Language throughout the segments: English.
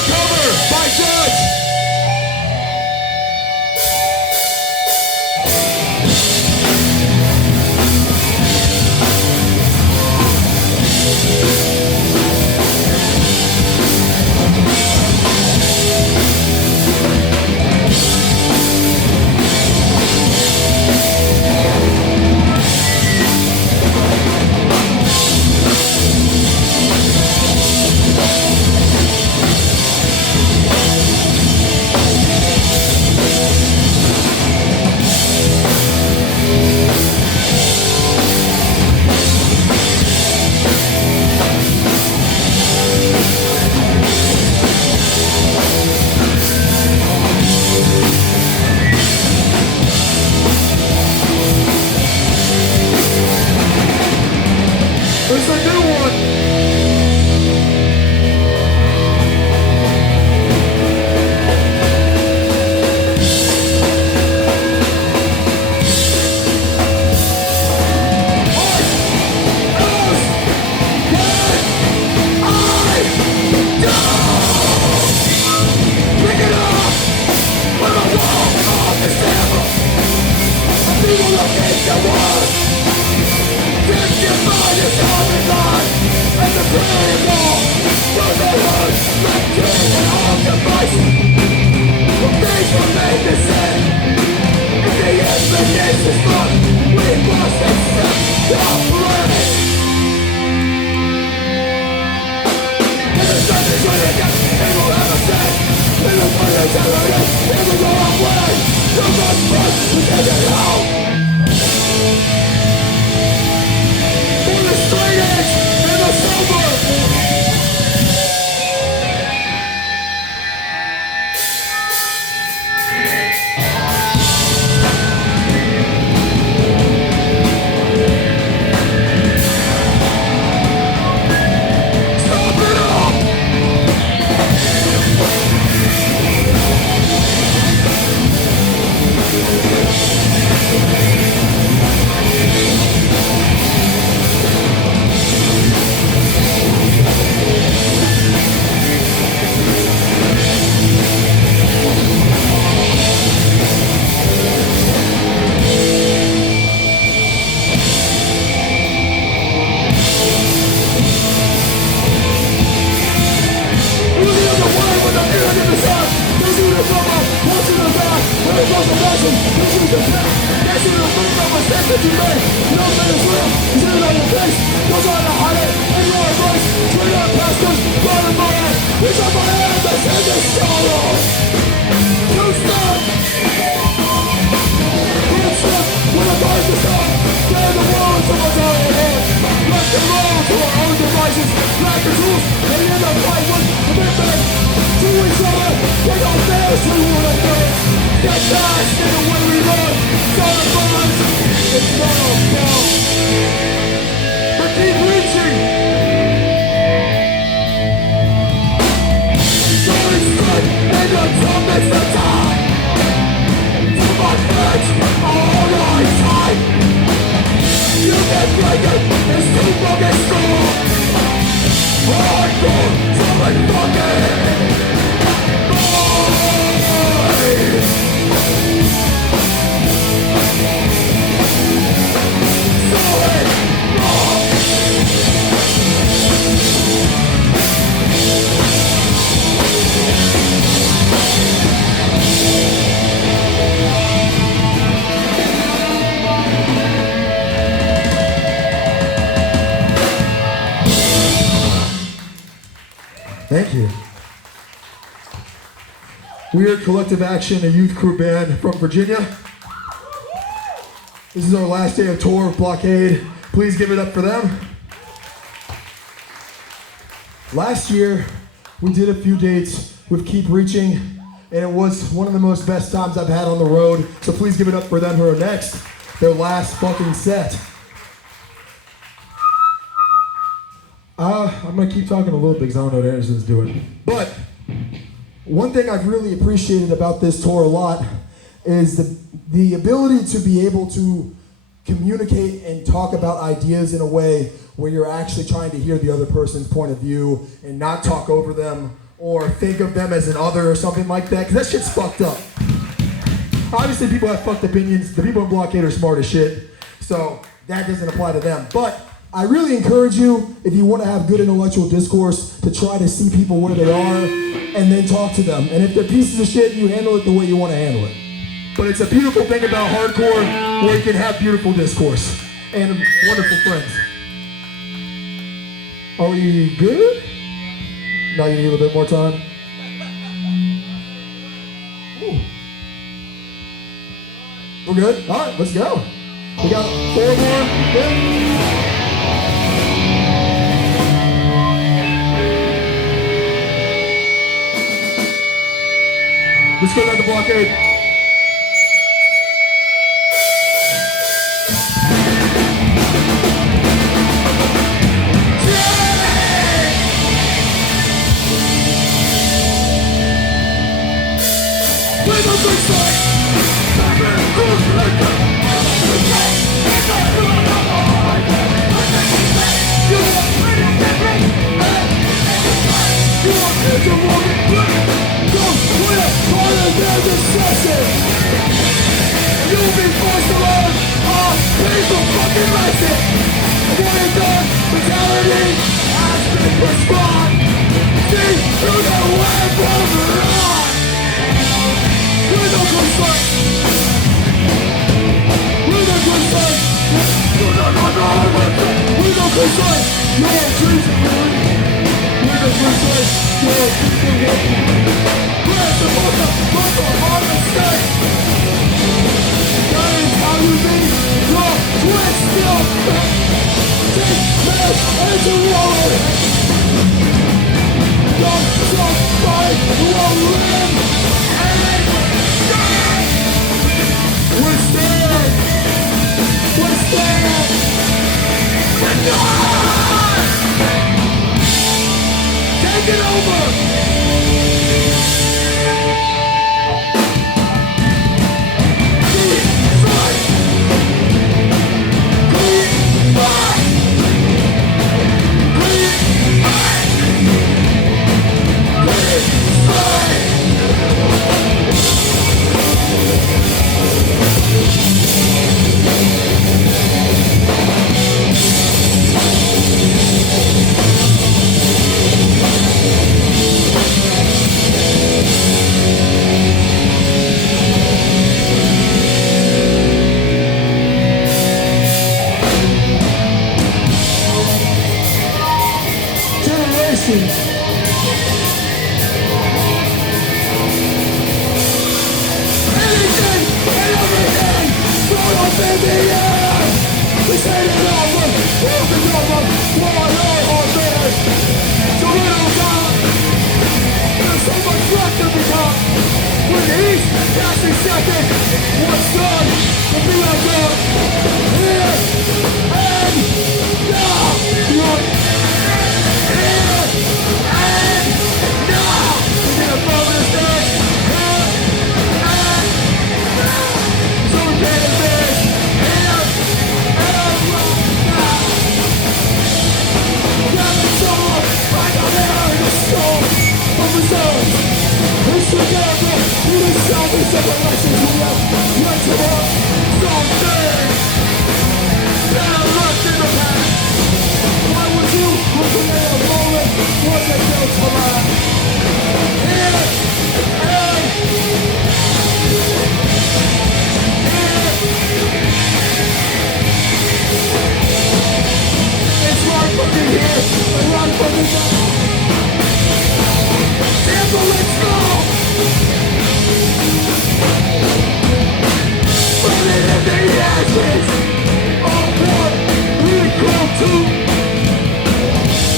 cover by Judge. There's a new one. Thank you. We are Collective Action, a youth crew band from Virginia. This is our last day of tour of Blockade. Please give it up for them. Last year, we did a few dates with Keep Reaching, and it was one of the most best times I've had on the road. So please give it up for them who are next. Their last fucking set. I'm gonna keep talking a little bit because I don't know what Anderson's doing. But one thing I've really appreciated about this tour a lot is the ability to be able to communicate and talk about ideas in a way where you're actually trying to hear the other person's point of view and not talk over them or think of them as an other or something like that, because that shit's fucked up. Obviously, people have fucked opinions. The people in Blockade are smart as shit, so that doesn't apply to them. But I really encourage you, if you want to have good intellectual discourse, to try to see people where they are and then talk to them. And if they're pieces of shit, you handle it the way you want to handle it. But it's a beautiful thing about hardcore where you can have beautiful discourse and wonderful friends. Are we good? Now you need a little bit more time. Ooh. We're good? All right, let's go. We got 4 more. Yeah. Let's go down the Blockade. You'll be forced to learn a painful fucking lesson. What is done, brutality has been prescribed. See through the web of wrong. With no concern. With no concern. With no concern. Your dreams are ruined. With no concern. Your dreams are ruined. Where's the mother on the stage? That is how you lead your twisted fate. Take this as a warrior. Don't fight, you will win. We're stand. We're stand. Take it over.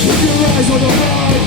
With your eyes on the line.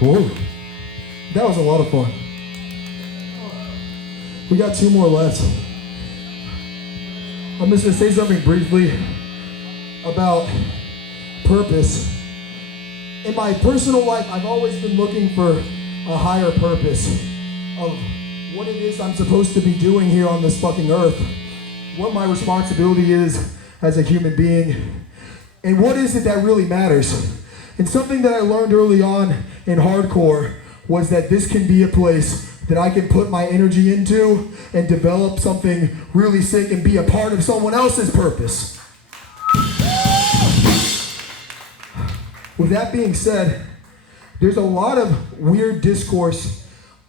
Whoa. That was a lot of fun. We got 2 more left. I'm just gonna say something briefly about purpose. In my personal life, I've always been looking for a higher purpose of what it is I'm supposed to be doing here on this fucking earth, what my responsibility is as a human being, and what is it that really matters. And something that I learned early on in hardcore was that this can be a place that I can put my energy into and develop something really sick and be a part of someone else's purpose. With that being said, there's a lot of weird discourse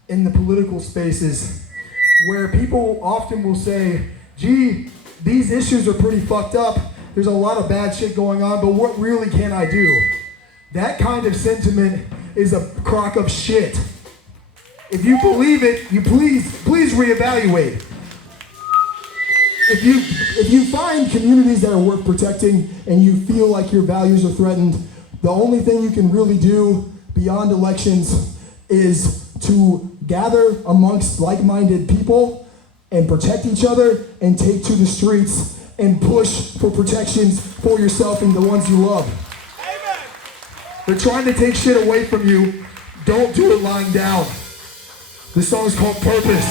in the political spaces where people often will say, gee, these issues are pretty fucked up. There's a lot of bad shit going on, but what really can I do? That kind of sentiment is a crock of shit. If you believe it, you please reevaluate. If you find communities that are worth protecting and you feel like your values are threatened, the only thing you can really do beyond elections is to gather amongst like-minded people and protect each other and take to the streets and push for protections for yourself and the ones you love. Amen. They're trying to take shit away from you. Don't do it lying down. This song is called Purpose.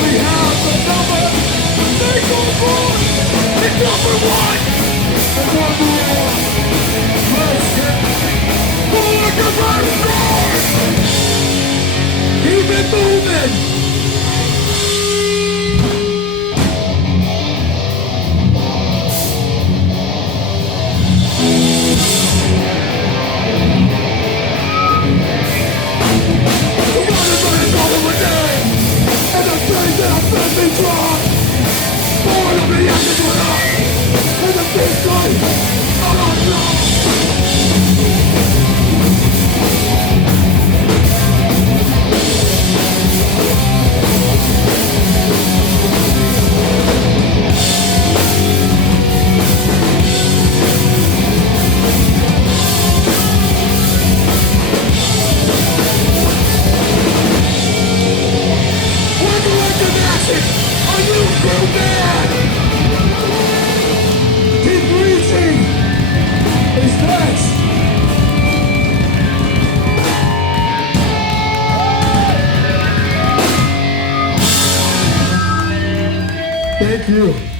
We have Number one! And number one! Let's get like a rockstar! Keep it moving! Everybody's all over day! And the things that I've been me drunk! Born of the ashes went up! And the big gun! I don't know! Are you so bad? Keep reaching! It's next! Thank you.